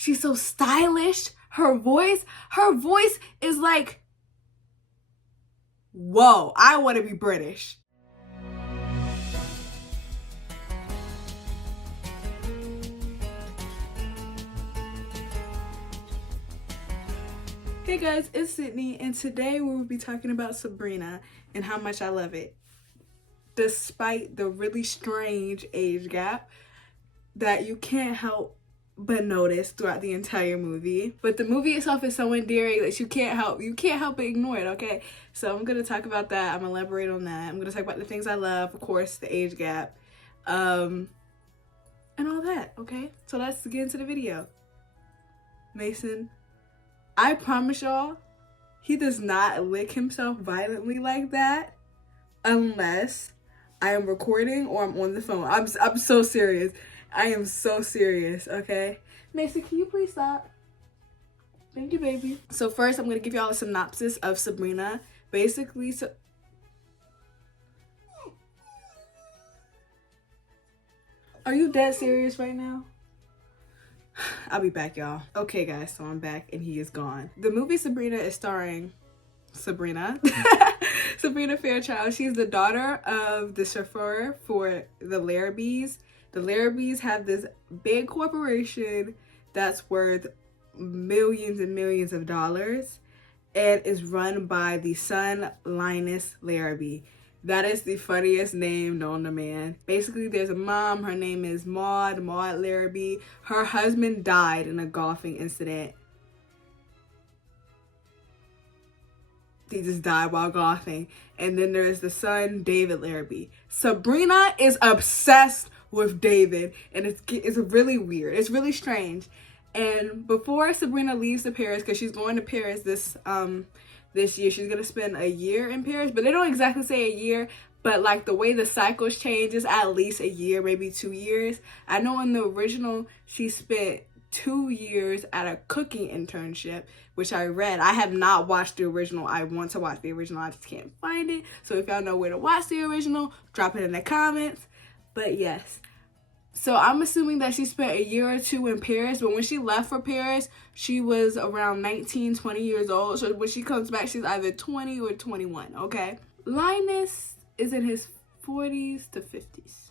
She's so stylish. Her voice is like, whoa, I want to be British. Hey guys, it's Sydney, and today we will be talking about Sabrina and how much I love it. Despite the really strange age gap that you can't help but notice throughout the entire movie. But the movie itself is so endearing that you can't help but ignore it, okay? So I'm gonna talk about that. I'm gonna elaborate on that. I'm gonna talk about the things I love, of course, the age gap, and all that, okay? So let's get into the video. Mason, I promise y'all, he does not lick himself violently like that unless I am recording or I'm on the phone. I'm so serious. I am so serious, okay? Mason, can you please stop? Thank you, baby. So first, I'm going to give y'all a synopsis of Sabrina. Basically, Are you dead serious right now? I'll be back, y'all. Okay, guys, so I'm back and he is gone. The movie Sabrina is starring Sabrina. Sabrina Fairchild. She's the daughter of the chauffeur for the Larrabees. The Larrabees have this big corporation that's worth millions and millions of dollars and is run by the son, Linus Larrabee. That is the funniest name known to man. Basically, there's a mom. Her name is Maud Larrabee. Her husband died in a golfing incident. He just died while golfing. And then there's the son, David Larrabee. Sabrina is obsessed with David, and it's really weird. It's really strange. And before Sabrina leaves to Paris, because she's going to Paris this year, she's gonna spend a year in Paris, but they don't exactly say a year, but like the way the cycles change is at least a year, maybe 2 years. I know in the original she spent 2 years at a cooking internship, which I read. I have not watched the original. I want to watch the original. I just can't find it. So if y'all know where to watch the original, drop it in the comments. But yes, so I'm assuming that she spent a year or two in Paris, but when she left for Paris, she was around 19, 20 years old. So when she comes back, she's either 20 or 21, okay? Linus is in his 40s to 50s.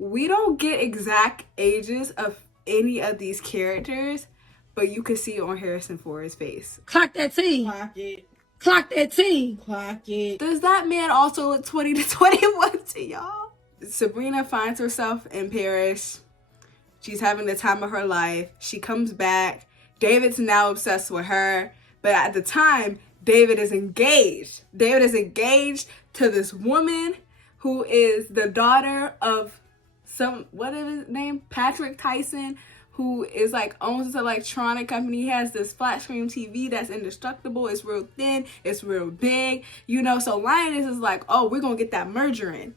We don't get exact ages of any of these characters, but you can see it on Harrison Ford's face. Clock that T. Clock it. Clock that T. Clock it. Does that man also look 20 to 21 to y'all? Sabrina finds herself in Paris. She's having the time of her life. She comes back. David's now obsessed with her. But at the time, David is engaged. David is engaged to this woman who is the daughter of what is his name? Patrick Tyson, who is like owns this electronic company. He has this flat screen TV that's indestructible. It's real thin. It's real big. You know, so Linus is like, oh, we're going to get that merger in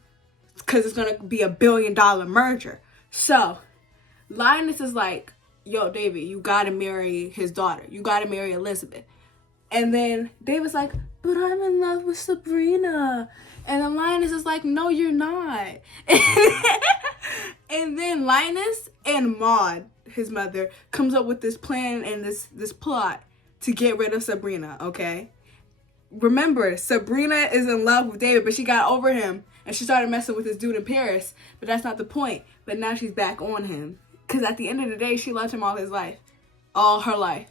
because it's going to be $1 billion merger. So Linus is like, yo, David, you got to marry his daughter. You got to marry Elizabeth. And then David's like, but I'm in love with Sabrina. And then Linus is like, no, you're not. And then Linus and Maud, his mother, comes up with this plan and this plot to get rid of Sabrina, okay? Remember, Sabrina is in love with David, but she got over him and she started messing with this dude in Paris. But that's not the point. But now she's back on him. Because at the end of the day, she loved him all his life. All her life.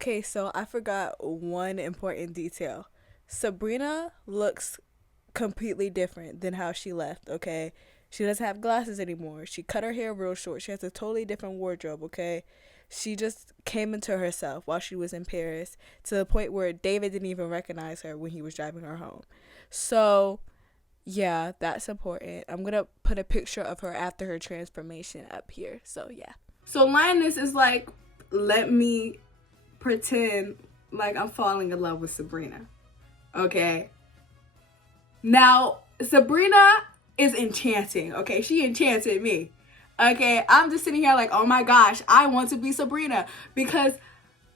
Okay, so I forgot one important detail. Sabrina looks completely different than how she left, okay? She doesn't have glasses anymore. She cut her hair real short. She has a totally different wardrobe, okay? She just came into herself while she was in Paris to the point where David didn't even recognize her when he was driving her home. So, yeah, that's important. I'm going to put a picture of her after her transformation up here. So, yeah. So, Linus is like, let me pretend like I'm falling in love with Sabrina, okay? Now, Sabrina is enchanting, okay? She enchanted me, okay? I'm just sitting here like, oh my gosh, I want to be Sabrina because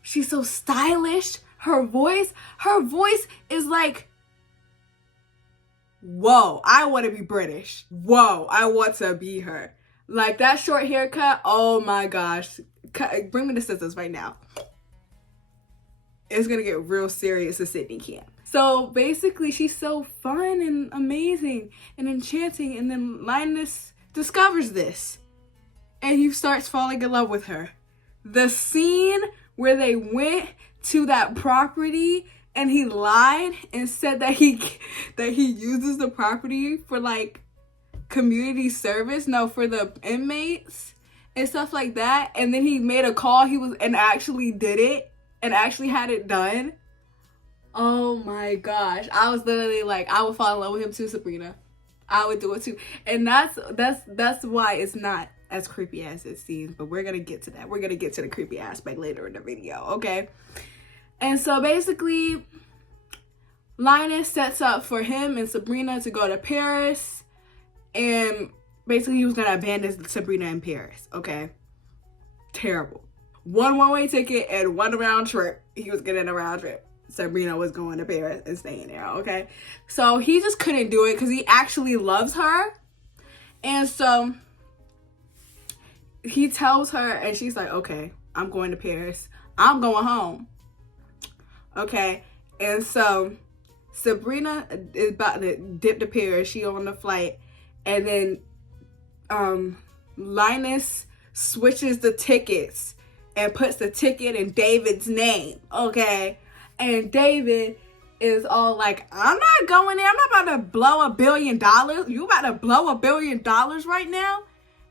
she's so stylish. Her voice is like, whoa, I want to be British. Whoa, I want to be her. Like, that short haircut, oh my gosh. Bring me the scissors right now. It's gonna get real serious at Sydney camp. So basically, she's so fun and amazing and enchanting, and then Linus discovers this, and he starts falling in love with her. The scene where they went to that property and he lied and said that he uses the property for like community service, no, for the inmates and stuff like that, and then he made a call, and actually did it and actually had it done. Oh my gosh. I was literally like, I would fall in love with him too, Sabrina. I would do it too. And that's why it's not as creepy as it seems, but we're gonna get to that. We're gonna get to the creepy aspect later in the video, okay? And so basically, Linus sets up for him and Sabrina to go to Paris, and basically he was gonna abandon Sabrina in Paris, okay? Terrible. One one-way ticket and one round trip. He was getting a round trip. Sabrina was going to Paris and staying there, okay? So he just couldn't do it because he actually loves her. And so he tells her, and she's like, okay, I'm going to Paris. I'm going home. Okay? And so Sabrina is about to dip to Paris. She on the flight. And then Linus switches the tickets and puts the ticket in David's name, okay? And David is all like, I'm not going there. I'm not about to blow $1 billion. You about to blow $1 billion right now?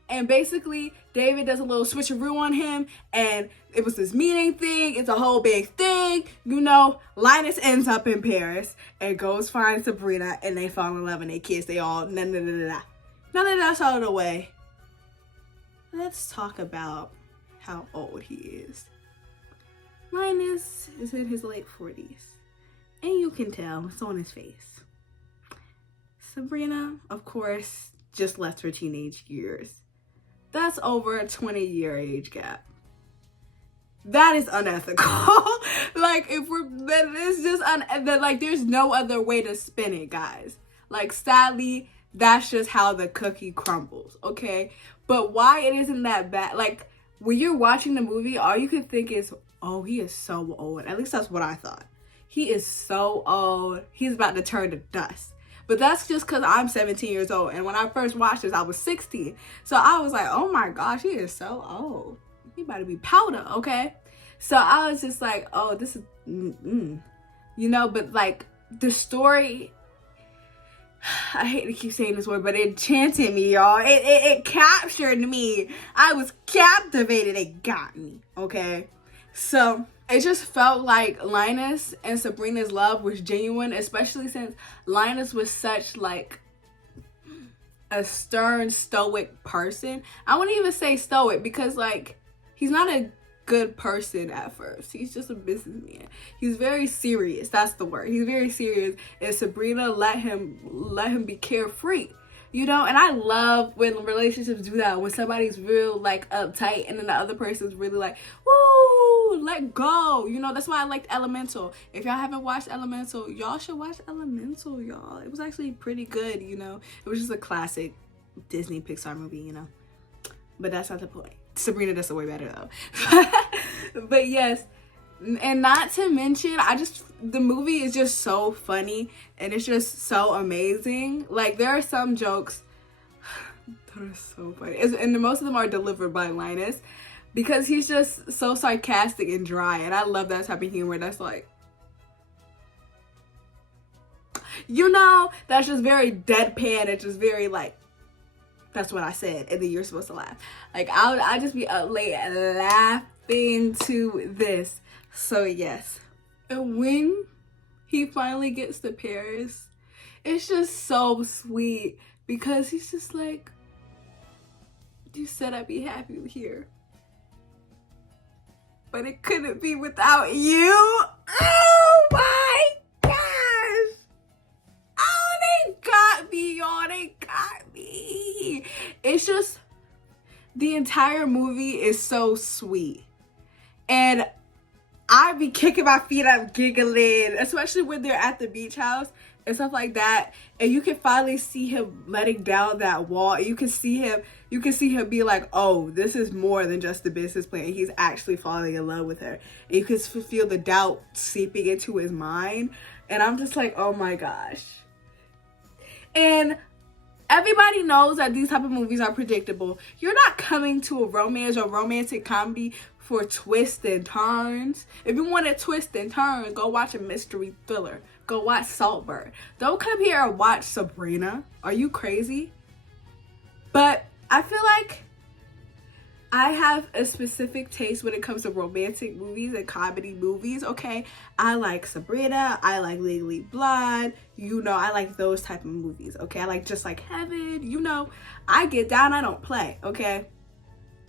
And basically, David does a little switcheroo on him, and it was this meeting thing. It's a whole big thing. You know, Linus ends up in Paris and goes find Sabrina, and they fall in love and they kiss. They all, Now that that's out of the way, let's talk about how old he is. Linus is in his late 40s, and you can tell it's on his face. Sabrina, of course, just left her teenage years. That's over a 20-year age gap. That is unethical. Like, that is just like, there's no other way to spin it, guys. Like, sadly, that's just how the cookie crumbles, okay? But why it isn't that bad, like, when you're watching the movie, all you can think is, oh, he is so old. At least that's what I thought. He is so old. He's about to turn to dust. But that's just because I'm 17 years old. And when I first watched this, I was 16. So I was like, oh my gosh, he is so old. He about to be powder, okay? So I was just like, oh, this is, you know, but like the story, I hate to keep saying this word, but it enchanted me, y'all. It captured me. I was captivated. It got me, okay? So it just felt like Linus and Sabrina's love was genuine, especially since Linus was such like a stern, stoic person. I wouldn't even say stoic because like he's not a good person at first. He's just a businessman. He's very serious. That's the word. He's very serious. And Sabrina let him be carefree. You know, and I love when relationships do that, when somebody's real like uptight and then the other person's really like, woo, let go. You know, that's why I liked Elemental. If y'all haven't watched Elemental, y'all should watch Elemental, y'all. It was actually pretty good, you know. It was just a classic Disney Pixar movie, you know. But that's not the point. Sabrina does it way better though. But yes, and not to mention, the movie is just so funny and it's just so amazing. Like, there are some jokes that are so funny, and most of them are delivered by Linus because he's just so sarcastic and dry, and I love that type of humor that's like, you know, that's just very deadpan. It's just very like, that's what I said, and then you're supposed to laugh. Like, I just be up late laughing to this. So yes, and when he finally gets to Paris, it's just so sweet because he's just like, you said I'd be happy here, but it couldn't be without you. Oh my gosh. Oh, they got me, y'all. They got me. It's just, the entire movie is so sweet. And I be kicking my feet up, giggling, especially when they're at the beach house and stuff like that. And you can finally see him letting down that wall. And you can see him be like, oh, this is more than just the business plan. He's actually falling in love with her. And you can feel the doubt seeping into his mind. And I'm just like, oh my gosh. And everybody knows that these type of movies are predictable. You're not coming to a romance or romantic comedy for twists and turns. If you want a twist and turn, go watch a mystery thriller. Go watch Saltburn. Don't come here and watch Sabrina. Are you crazy? But I feel like I have a specific taste when it comes to romantic movies and comedy movies, okay? I like Sabrina, I like Legally Blonde, you know, I like those type of movies, okay? I like Just Like Heaven, you know, I get down, I don't play, okay?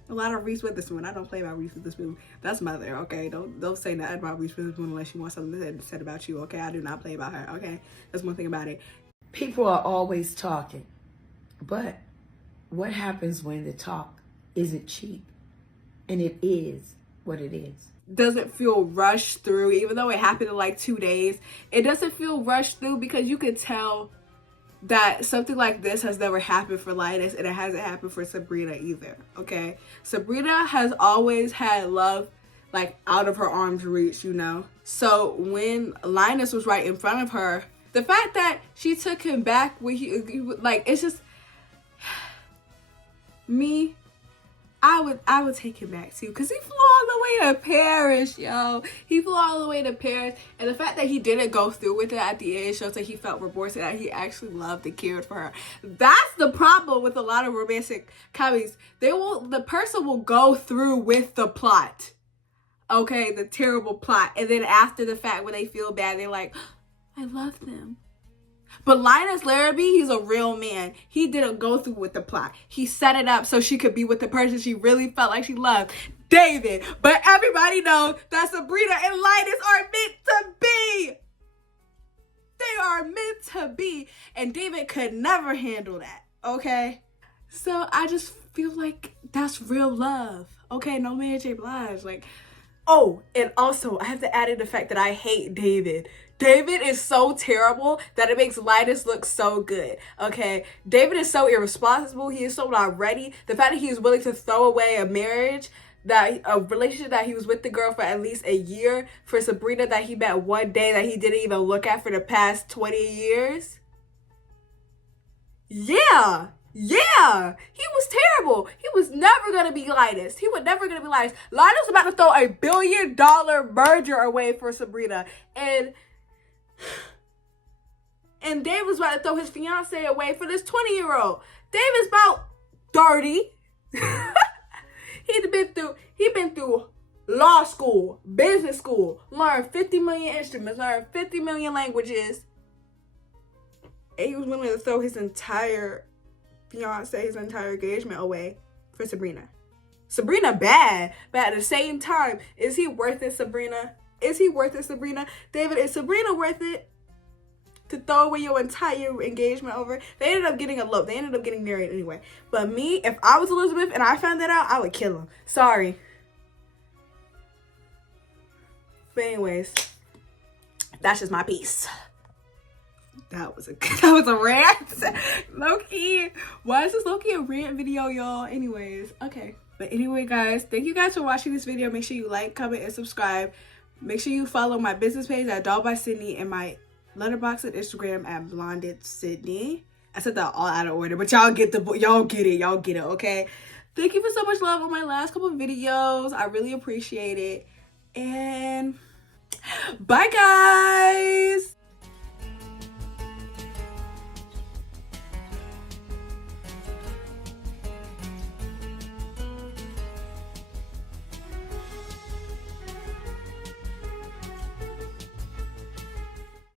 A lot of Reese Witherspoon. I don't play about Reese Witherspoon. That's mother, okay? Don't say nothing about Reese Witherspoon unless you want something said about you, okay? I do not play about her, okay? That's one thing about it. People are always talking, but what happens when the talk isn't cheap? And it is what it is. Doesn't feel rushed through, even though it happened in like 2 days. It doesn't feel rushed through because you can tell that something like this has never happened for Linus, and it hasn't happened for Sabrina either, okay? Sabrina has always had love like out of her arm's reach, you know? So when Linus was right in front of her, the fact that she took him back when he like, it's just me. I would take him back too, because he flew all the way to Paris, yo. He flew all the way to Paris. And the fact that he didn't go through with it at the end shows that he felt remorse and that he actually loved and cared for her. That's the problem with a lot of romantic comedies. The person will go through with the plot. Okay, the terrible plot. And then after the fact, when they feel bad, they're like, I love them. But Linus Larrabee, he's a real man. He didn't go through with the plot. He set it up so she could be with the person she really felt like she loved, David. But everybody knows that Sabrina and Linus are meant to be. They are meant to be. And David could never handle that, okay? So I just feel like that's real love. Okay, no Mary J. Blige. Like, oh, and also I have to add in the fact that I hate David. David is so terrible that it makes Linus look so good, okay? David is so irresponsible. He is so not ready. The fact that he is willing to throw away a relationship that he was with the girl for at least a year, for Sabrina that he met one day that he didn't even look at for the past 20 years. Yeah, he was terrible. He was never going to be Linus. He was never going to be Linus. Linus was about to throw a $1 billion merger away for Sabrina. And Dave was about to throw his fiance away for this 20-year-old. Dave is about 30. He'd been through law school, business school, learned 50 million instruments, learned 50 million languages. And he was willing to throw his entire fiance, his entire engagement away for Sabrina. Sabrina bad, but at the same time, is he worth it, Sabrina? Is he worth it, Sabrina? David, is Sabrina worth it to throw away your entire engagement over? They ended up getting eloped. They ended up getting married anyway. But me, if I was Elizabeth and I found that out, I would kill him. Sorry. But anyways, that's just my piece. That was a rant. Low-key. Why is this low-key a rant video, y'all? Anyways, okay. But anyway, guys, thank you guys for watching this video. Make sure you like, comment, and subscribe. Make sure you follow my business page at blondedsydney and my letterboxd and Instagram at blondedsydney. I said that all out of order, but y'all get it, okay? Thank you for so much love on my last couple of videos. I really appreciate it. And bye, guys.